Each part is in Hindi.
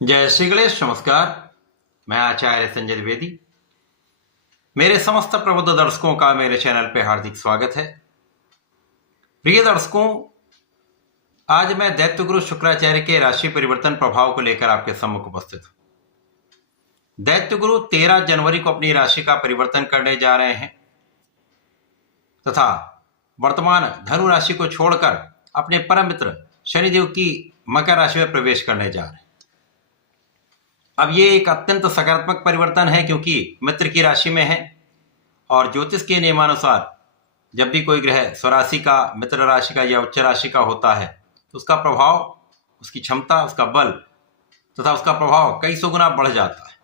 जय श्री गणेश। नमस्कार। मैं आचार्य संजय द्विवेदी। मेरे समस्त प्रबुद्ध दर्शकों का मेरे चैनल पे हार्दिक स्वागत है। प्रिय दर्शकों, आज मैं दैत्य गुरु शुक्राचार्य के राशि परिवर्तन प्रभाव को लेकर आपके सम्मुख उपस्थित हूं। दैत्य गुरु 13 जनवरी को अपनी राशि का परिवर्तन करने जा रहे हैं तथा वर्तमान धनु राशि को छोड़कर अपने परम मित्र शनिदेव की मकर राशि में प्रवेश करने जा रहे हैं। अब ये एक अत्यंत सकारात्मक परिवर्तन है क्योंकि मित्र की राशि में है और ज्योतिष के नियमानुसार जब भी कोई ग्रह स्वराशि का, मित्र राशि का या उच्च राशि का होता है तो उसका प्रभाव, उसकी क्षमता, उसका बल तथा उसका प्रभाव कई सौ गुना बढ़ जाता है।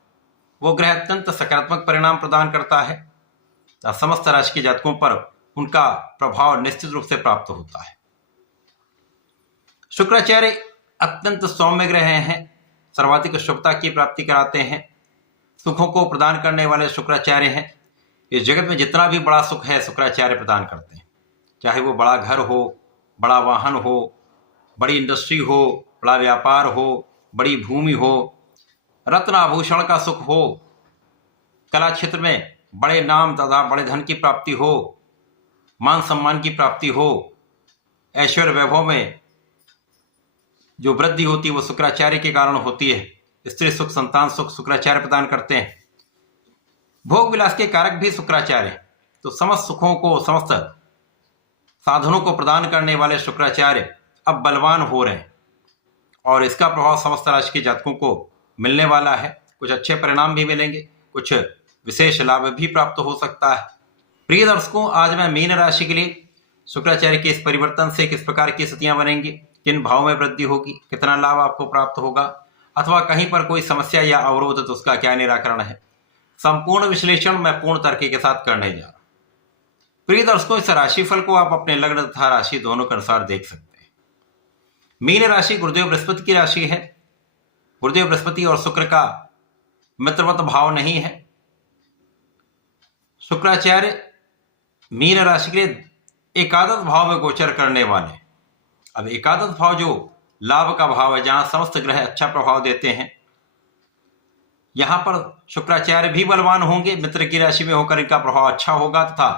वो ग्रह अत्यंत सकारात्मक परिणाम प्रदान करता है तथा समस्त राशि के जातकों पर उनका प्रभाव निश्चित रूप से प्राप्त होता है। शुक्राचार्य अत्यंत सौम्य ग्रह हैं, सर्वाधिक शुभता की प्राप्ति कराते हैं, सुखों को प्रदान करने वाले शुक्राचार्य हैं। इस जगत में जितना भी बड़ा सुख है शुक्राचार्य प्रदान करते हैं, चाहे वो बड़ा घर हो, बड़ा वाहन हो, बड़ी इंडस्ट्री हो, बड़ा व्यापार हो, बड़ी भूमि हो, रत्न आभूषण का सुख हो, कला क्षेत्र में बड़े नाम तथा बड़े धन की प्राप्ति हो, मान सम्मान की प्राप्ति हो, ऐश्वर्य वैभव में जो वृद्धि होती है वो शुक्राचार्य के कारण होती है। स्त्री सुख, संतान सुख शुक्राचार्य प्रदान करते हैं। भोग विलास के कारक भी शुक्राचार्य हैं, तो समस्त सुखों को, समस्त साधनों को प्रदान करने वाले शुक्राचार्य अब बलवान हो रहे हैं और इसका प्रभाव समस्त राशि के जातकों को मिलने वाला है। कुछ अच्छे परिणाम भी मिलेंगे, कुछ विशेष लाभ भी प्राप्त हो सकता है। प्रिय दर्शकों, आज मैं मीन राशि के लिए शुक्राचार्य के इस परिवर्तन से किस प्रकार की स्थितियां बनेंगी, किन भाव में वृद्धि होगी, कितना लाभ आपको प्राप्त होगा अथवा कहीं पर कोई समस्या या अवरोध तो उसका क्या निराकरण है, संपूर्ण विश्लेषण मैं पूर्ण तर्क के साथ करने जा रहा हूं। प्रिय दर्शकों, इस राशिफल को आप अपने लग्न तथा राशि दोनों के अनुसार देख सकते हैं। मीन राशि गुरुदेव बृहस्पति की राशि है। गुरुदेव बृहस्पति और शुक्र का मित्रवत भाव नहीं है। शुक्राचार्य मीन राशि के एकादश भाव में गोचर करने वाले। अब एकादश भाव जो लाभ का भाव है, जहां समस्त ग्रह अच्छा प्रभाव देते हैं, यहां पर शुक्राचार्य भी बलवान होंगे। मित्र की राशि में होकर इनका प्रभाव अच्छा होगा तथा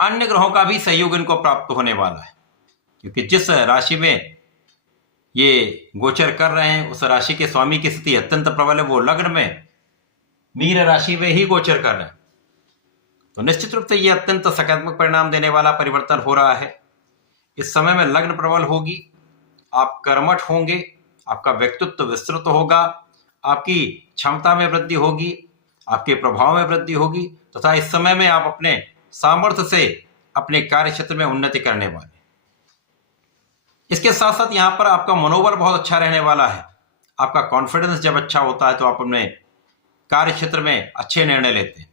अन्य ग्रहों का भी सहयोग इनको प्राप्त होने वाला है, क्योंकि जिस राशि में ये गोचर कर रहे हैं उस राशि के स्वामी की स्थिति अत्यंत प्रबल है। वो लग्न में मीन राशि में ही गोचर कर रहे हैं, तो निश्चित रूप से ये अत्यंत सकारात्मक परिणाम देने वाला परिवर्तन हो रहा है। इस समय में लग्न प्रबल होगी, आप कर्मठ होंगे, आपका व्यक्तित्व विस्तृत होगा, आपकी क्षमता में वृद्धि होगी, आपके प्रभाव में वृद्धि होगी तथा इस समय में आप अपने सामर्थ्य से अपने कार्य क्षेत्र में उन्नति करने वाले। इसके साथ साथ यहाँ पर आपका मनोबल बहुत अच्छा रहने वाला है। आपका कॉन्फिडेंस जब अच्छा होता है तो आप अपने कार्य क्षेत्र में अच्छे निर्णय लेते हैं।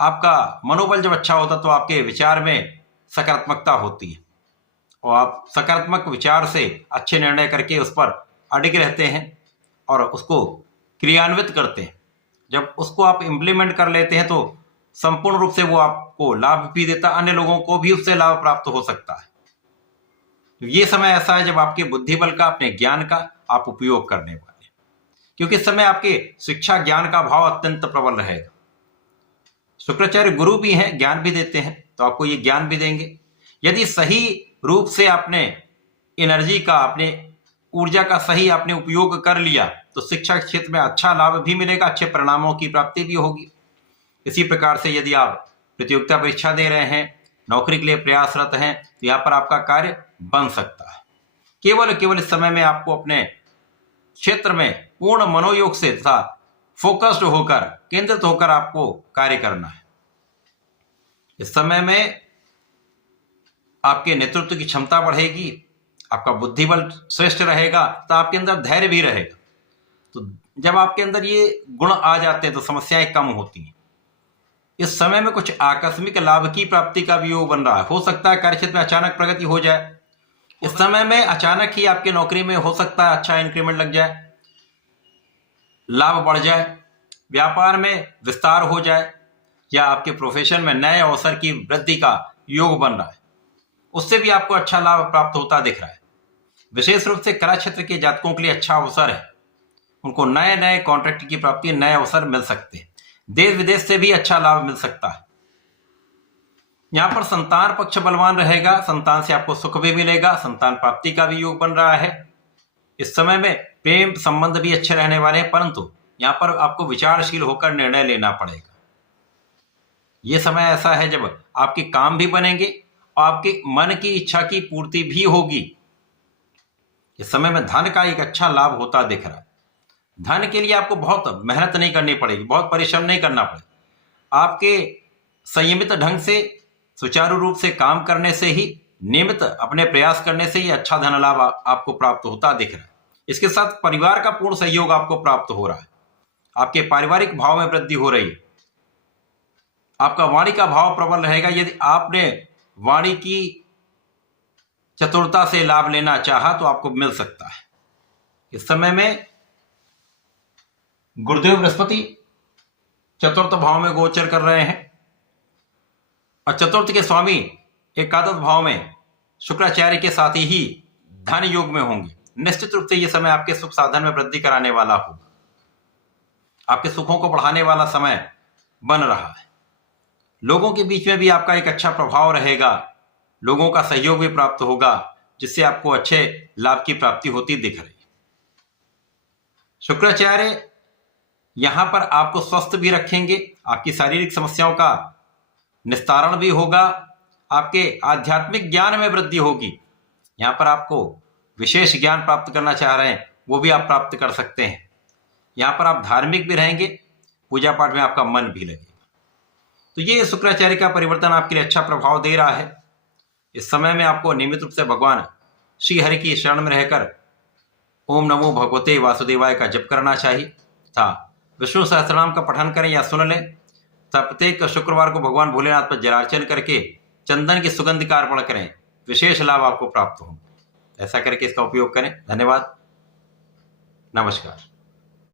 आपका मनोबल जब अच्छा होता है तो आपके विचार में सकारात्मकता होती है और आप सकारात्मक विचार से अच्छे निर्णय करके उस पर अडिग रहते हैं और उसको क्रियान्वित करते हैं। जब उसको आप इम्प्लीमेंट कर लेते हैं तो संपूर्ण रूप से वो आपको लाभ भी देता है, अन्य लोगों को भी उससे लाभ प्राप्त हो सकता है। तो ये समय ऐसा है जब आपके बुद्धि बल का, अपने ज्ञान का आप उपयोग करने वाले हैं, क्योंकि इस समय आपके शिक्षा ज्ञान का भाव अत्यंत प्रबल रहेगा। शुक्राचार्य गुरु भी हैं, ज्ञान भी देते हैं, तो आपको ये ज्ञान भी देंगे। यदि सही रूप से आपने एनर्जी का, अपने ऊर्जा का सही आपने उपयोग कर लिया तो शिक्षा क्षेत्र में अच्छा लाभ भी मिलेगा, अच्छे परिणामों की प्राप्ति भी होगी। इसी प्रकार से यदि आप प्रतियोगिता परीक्षा दे रहे हैं, नौकरी के लिए प्रयासरत हैं, तो यहाँ पर आपका कार्य बन सकता है। केवल इस समय में आपको अपने क्षेत्र में पूर्ण मनोयोग से तथा फोकस्ड होकर, केंद्रित होकर आपको कार्य करना है। इस समय में आपके नेतृत्व की क्षमता बढ़ेगी, आपका बुद्धि बल श्रेष्ठ रहेगा तो आपके अंदर धैर्य भी रहेगा। तो जब आपके अंदर ये गुण आ जाते हैं तो समस्याएं कम होती हैं। इस समय में कुछ आकस्मिक लाभ की प्राप्ति का भी योग बन रहा है। हो सकता है कार्यक्षेत्र में अचानक प्रगति हो जाए। इस समय में अचानक ही आपकी नौकरी में हो सकता है अच्छा इंक्रीमेंट लग जाए, लाभ बढ़ जाए, व्यापार में विस्तार हो जाए या आपके प्रोफेशन में नए अवसर की वृद्धि का योग बन रहा है, उससे भी आपको अच्छा लाभ प्राप्त होता दिख रहा है। विशेष रूप से कला क्षेत्र के जातकों के लिए अच्छा अवसर है। उनको नए नए कॉन्ट्रैक्ट की प्राप्ति, नए अवसर मिल सकते हैं। देश विदेश से भी अच्छा लाभ मिल सकता है। यहाँ पर संतान पक्ष बलवान रहेगा, संतान से आपको सुख भी मिलेगा, संतान प्राप्ति का भी योग बन रहा है। इस समय में प्रेम संबंध भी अच्छे रहने वाले हैं, परंतु यहाँ पर आपको विचारशील होकर निर्णय लेना पड़ेगा। ये समय ऐसा है जब आपके काम भी बनेंगे और आपके मन की इच्छा की पूर्ति भी होगी। इस समय में धन का एक अच्छा लाभ होता दिख रहा है। धन के लिए आपको बहुत मेहनत नहीं करनी पड़ेगी, बहुत परिश्रम नहीं करना पड़ेगा। आपके संयमित ढंग से, सुचारू रूप से काम करने से ही, नियमित अपने प्रयास करने से ही अच्छा धन लाभ आपको प्राप्त होता दिख रहा है। इसके साथ परिवार का पूर्ण सहयोग आपको प्राप्त हो रहा है। आपके पारिवारिक भाव में वृद्धि हो रही है। आपका वाणी का भाव प्रबल रहेगा। यदि आपने वाणी की चतुरता से लाभ लेना चाहा तो आपको मिल सकता है। इस समय में गुरुदेव बृहस्पति चतुर्थ भाव में गोचर कर रहे हैं और चतुर्थ के स्वामी एकादश भाव में शुक्राचार्य के साथ ही धन योग में होंगे। निश्चित रूप से यह समय आपके सुख साधन में वृद्धि कराने वाला होगा। आपके सुखों को बढ़ाने वाला समय बन रहा है। लोगों के बीच में भी आपका एक अच्छा प्रभाव रहेगा। लोगों का सहयोग भी प्राप्त होगा, जिससे आपको अच्छे लाभ की प्राप्ति होती दिख रही है। शुक्राचार्य यहां पर आपको स्वस्थ भी रखेंगे, आपकी शारीरिक समस्याओं का निस्तारण भी होगा, आपके आध्यात्मिक ज्ञान में वृद्धि होगी। यहां पर आपको विशेष ज्ञान प्राप्त करना चाह रहे हैं, वो भी आप प्राप्त कर सकते हैं। यहां पर आप धार्मिक भी रहेंगे, पूजा पाठ में आपका मन भी लगेगा। तो ये शुक्राचार्य का परिवर्तन आपके लिए अच्छा प्रभाव दे रहा है। इस समय में आपको नियमित रूप से भगवान श्री हरि की शरण में रहकर ओम नमो भगवते वासुदेवाय का जप करना चाहिए तथा विष्णु सहस्त्रनाम का पठन करें या सुन लें तथा प्रत्येक शुक्रवार को भगवान भोलेनाथ पर जलार्चन करके चंदन की सुगंध का अर्पण करें। विशेष लाभ आपको प्राप्त हो। ऐसा करके इसका उपयोग करें। धन्यवाद। नमस्कार।